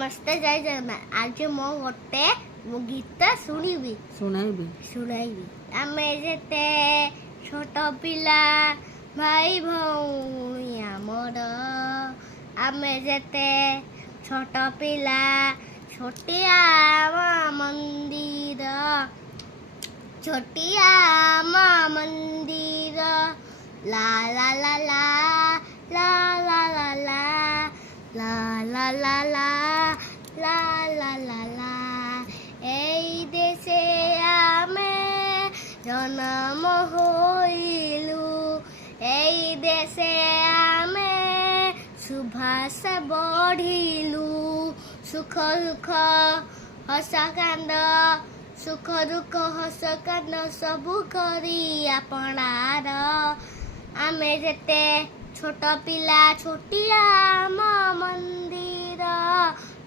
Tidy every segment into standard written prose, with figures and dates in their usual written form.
नमस्ते जय जगन्नाथ। आज मो गोटे गीत शुणिबी शुणाइबी आमे जेते छोट पिला भाई भौणी आमर आमे जेते छोट पिला छोटिया माँ मंदिर छोटिया माँ मंदिर ला ला ला ला ला ला ला ला ला ला ला ला ला ला ला ला এই দেশে আমি জন্ম হইলু এই দেশে আমি সুভাষ বঢ়িলু সুখ দুঃখ হস কান্দ সুখ দুঃখ হস কান্দ সবু করি আপনার আমি যেতে ছোট পিলা छोटिया माँ मंदिर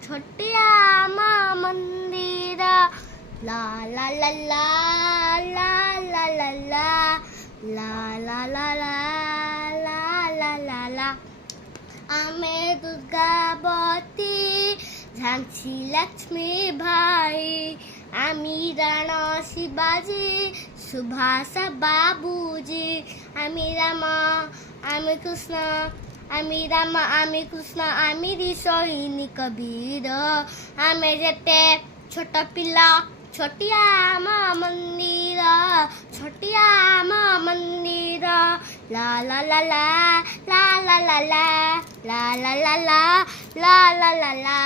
छोटिया माँ मंदिर ला ला ला ला ला ला ला ला ला ला ला ला ला ला ला ला आमे दुर्गावती झांसी लक्ष्मी भाई आमी राणा शिवाजी सुभाष बाबूजी आमी रामा आमी कृष्ण आमी रामा आमी कृष्ण आमी सैनिक वीर आमे जेते छोट पिला छोटिया माँ मंदिर छोटिया माँ मंदिर ला ला ला ला ला ला ला ला ला ला ला ला ला ला ला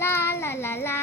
ला ला ला ला